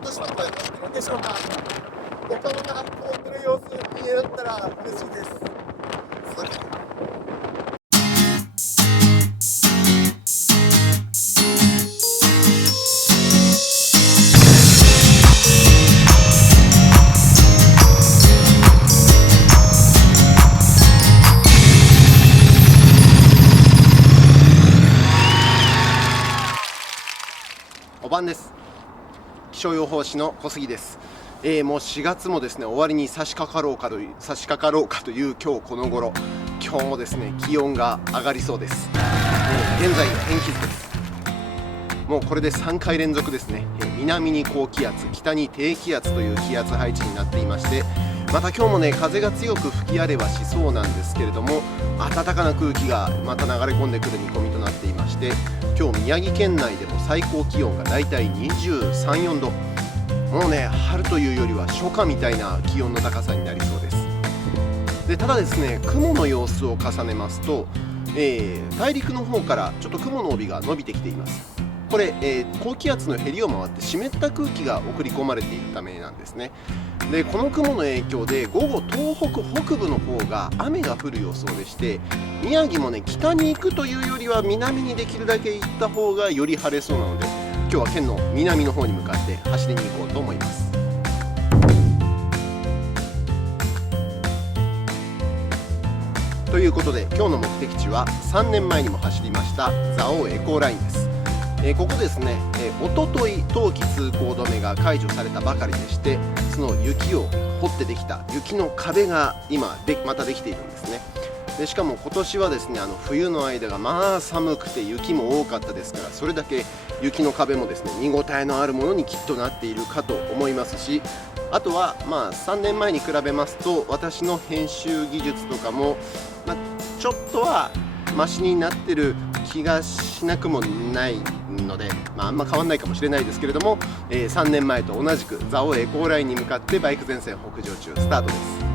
私の声が聞こえるでしょうか。仲間が凍ってる様子見えるったら嬉しいです。お晩です。気象予報士の小杉です。もう4月もですね終わりに差し掛かろうかという今日この頃、今日もですね気温が上がりそうです。現在の天気図です。もうこれで3回連続ですね。南に高気圧、北に低気圧という気圧配置になっていまして、また今日もね風が強く吹き荒れはしそうなんですけれども、暖かな空気がまた流れ込んでくる見込みとなっていまして、今日宮城県内でも最高気温がだいたい23、4度、もうね春というよりは初夏みたいな気温の高さになりそうです。でただですね、雲の様子を重ねますと、大陸の方からちょっと雲の帯が伸びてきています。これ、高気圧のへりを回って湿った空気が送り込まれているためなんですね。でこの雲の影響で午後東北北部の方が雨が降る予想でして、宮城もね北に行くというよりは南にできるだけ行った方がより晴れそうなので、今日は県の南の方に向かって走りに行こうと思います。ということで今日の目的地は3年前にも走りました蔵王エコーラインです。ここですね、おととい冬季通行止めが解除されたばかりでして、その雪を掘ってできた雪の壁が今またできているんですね。でしかも今年はですね冬の間がまあ寒くて雪も多かったですから、それだけ雪の壁もですね見応えのあるものにきっとなっているかと思いますし、あとは3年前に比べますと私の編集技術とかも、ちょっとはマシになってる気がしなくもないので、あんま変わんないかもしれないですけれども、3年前と同じく蔵王エコーラインに向かってバイク全線北上中、スタートです。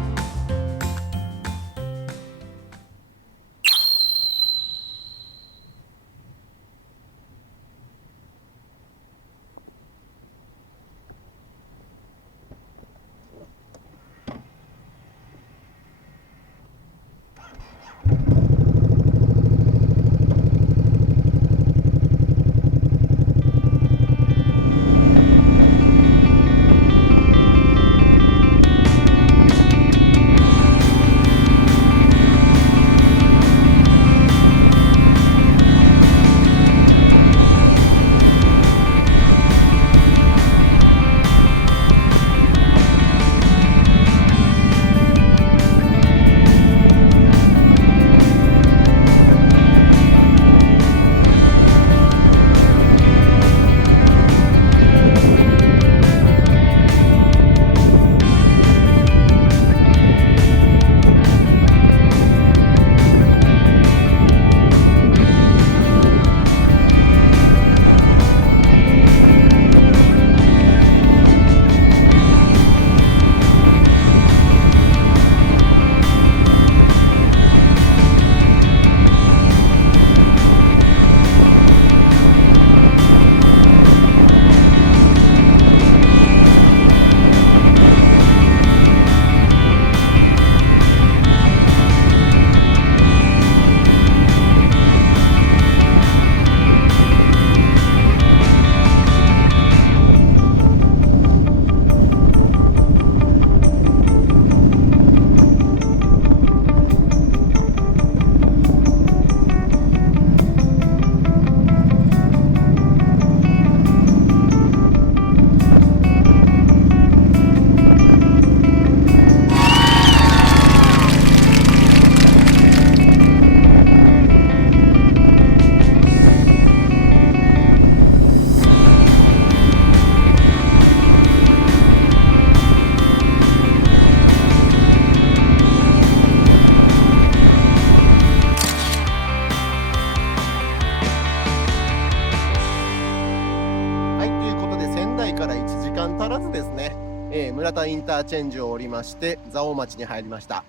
村田インターチェンジを降りまして蔵王町に入りました。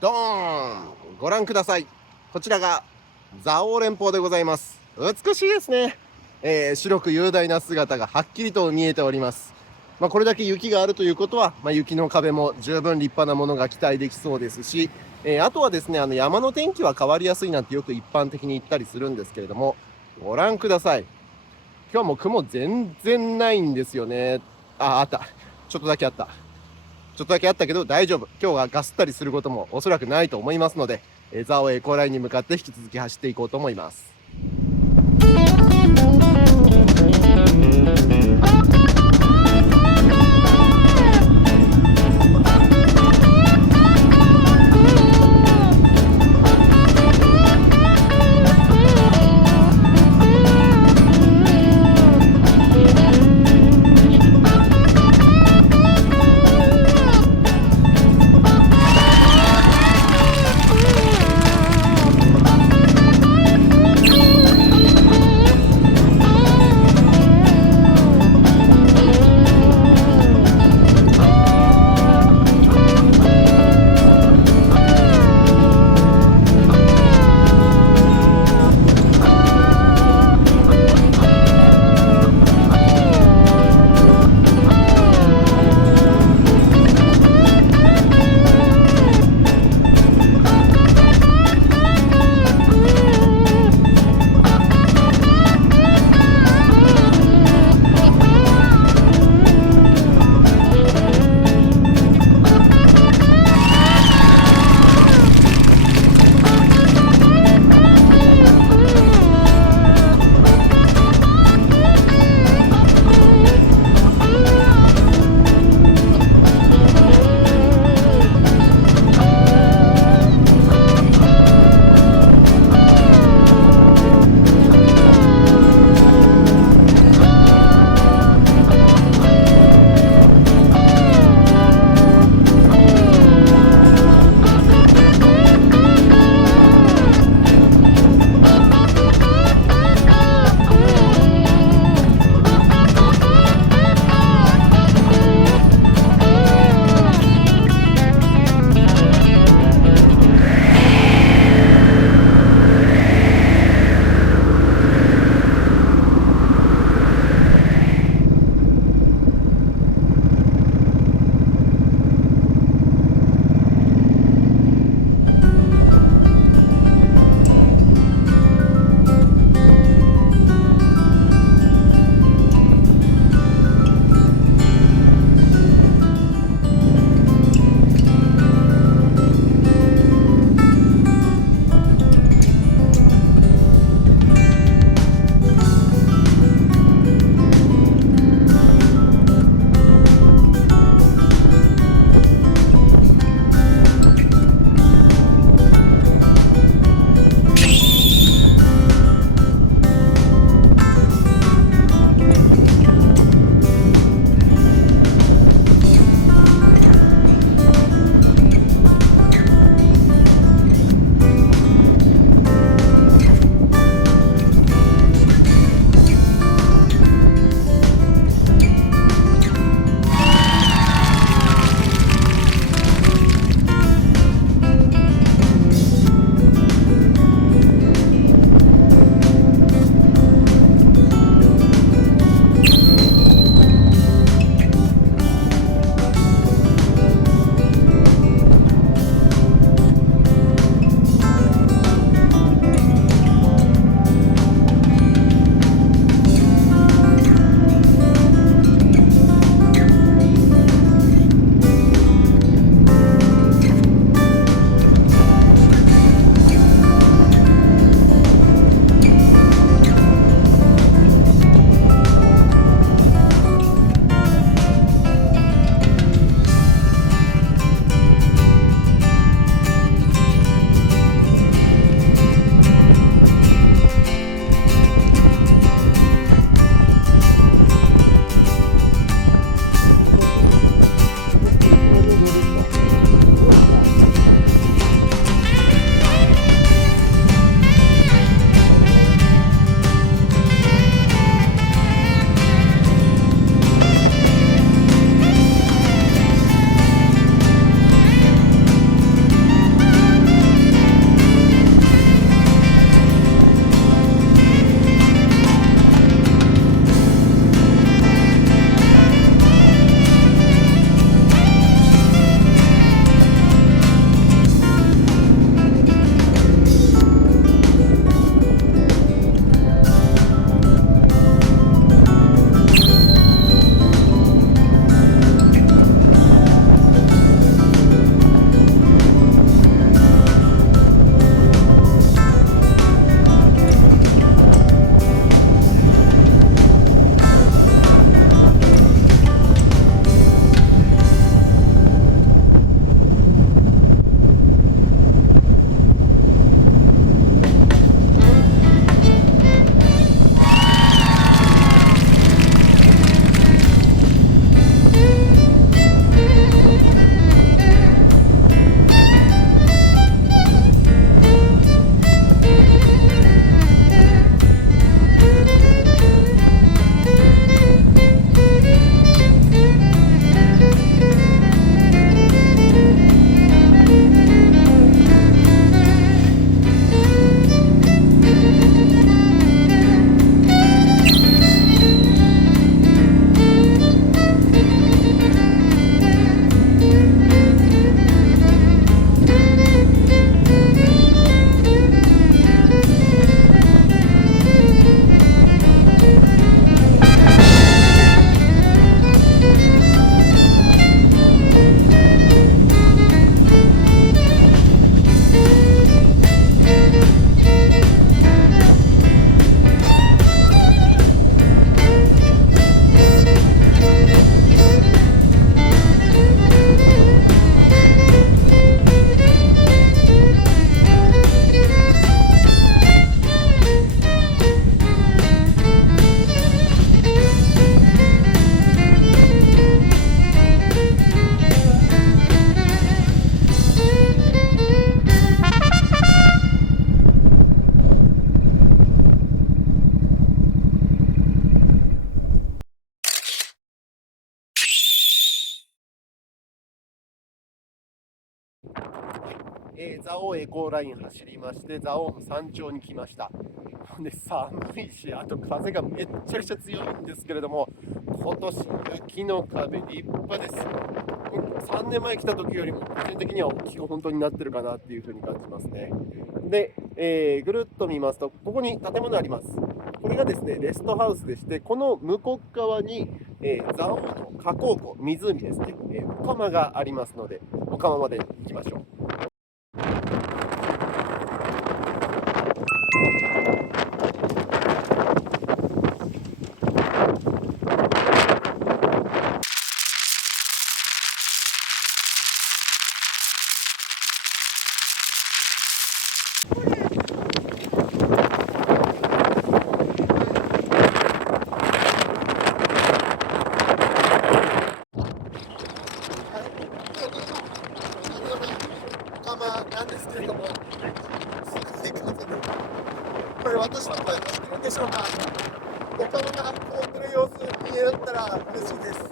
ドーン、ご覧ください。こちらが蔵王連峰でございます。美しいですね。白く雄大な姿がはっきりと見えております。これだけ雪があるということは、雪の壁も十分立派なものが期待できそうですし、あとはですね、山の天気は変わりやすいなんてよく一般的に言ったりするんですけれども、ご覧ください。今日も雲全然ないんですよね。あった。ちょっとだけあった。ちょっとだけあったけど大丈夫。今日はガスったりすることもおそらくないと思いますので、蔵王エコーラインに向かって引き続き走っていこうと思います。蔵王エコーライン走りまして、蔵王の山頂に来ました。で、寒いし、あと風がめっちゃくちゃ強いんですけれども、今年雪の壁立派です。3年前来た時よりも個人的には大きく本当になってるかなっていう風に感じますね。で、ぐるっと見ますと、ここに建物あります。これがですね、レストハウスでして、この向こう側に、蔵王の河口湖、湖ですね、お釜がありますので、お釜まで行きましょう。なんですけれども、これ私の声がしてるんでしょうか。お釜が凍ってる様子見えたら嬉しいです。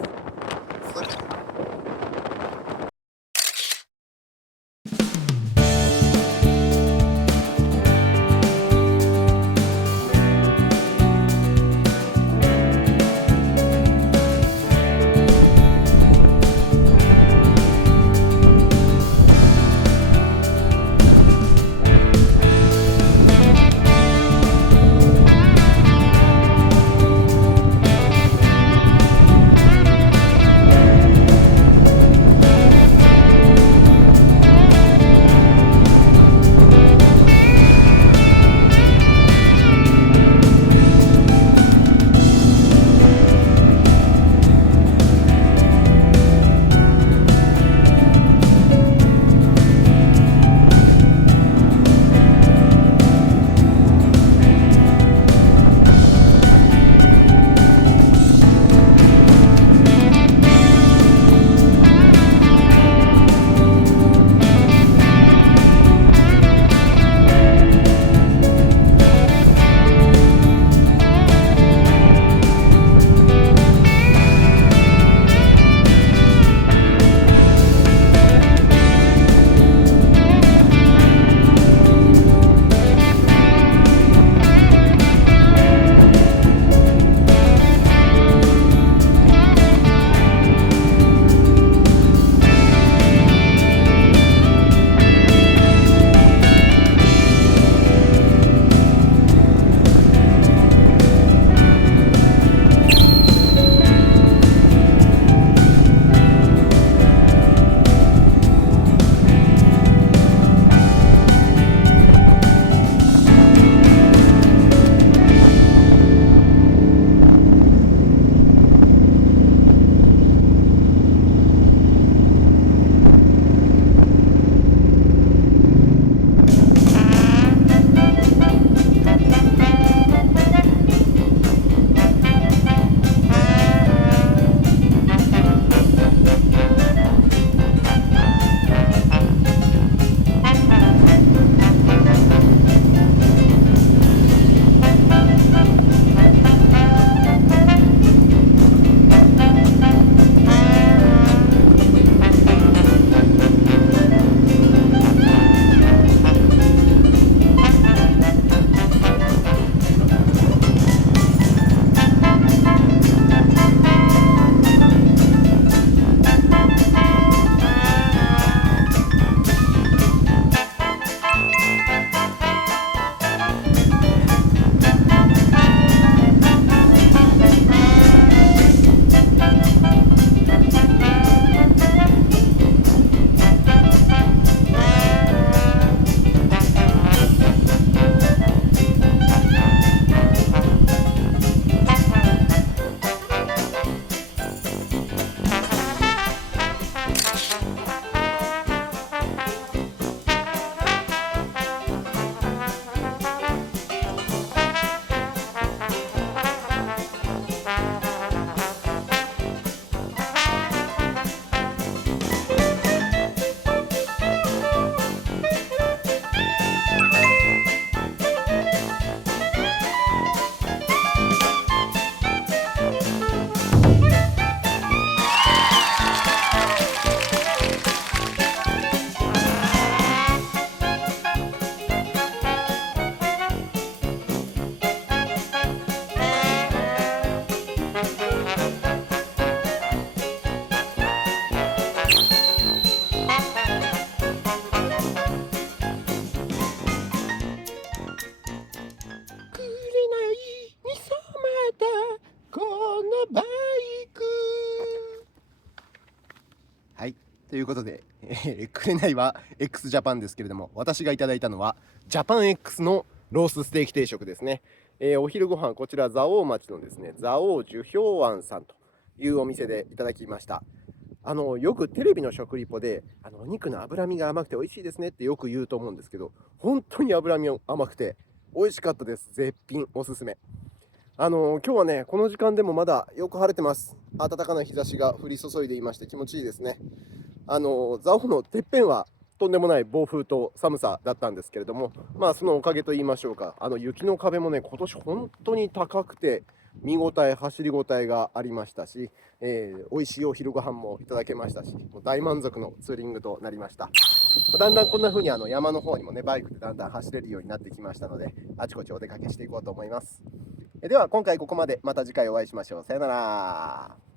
ということで、紅は x ジャパンですけれども、私がいただいたのはジャパン X のロースステーキ定食ですね。お昼ご飯こちら蔵王町のですね、蔵王樹氷庵さんというお店でいただきました。よくテレビの食リポでお肉の脂身が甘くて美味しいですねってよく言うと思うんですけど、本当に脂身甘くて美味しかったです。絶品、おすすめ。今日はね、この時間でもまだよく晴れてます。暖かな日差しが降り注いでいまして気持ちいいですね。蔵王のてっぺんはとんでもない暴風と寒さだったんですけれども、まあそのおかげと言いましょうか、雪の壁もね、今年本当に高くて、見応え、走り応えがありましたし、美味しいお昼ご飯もいただけましたし、もう大満足のツーリングとなりました。だんだんこんな風に山の方にもね、バイクでだんだん走れるようになってきましたので、あちこちお出かけしていこうと思います。では今回ここまで。また次回お会いしましょう。さよなら。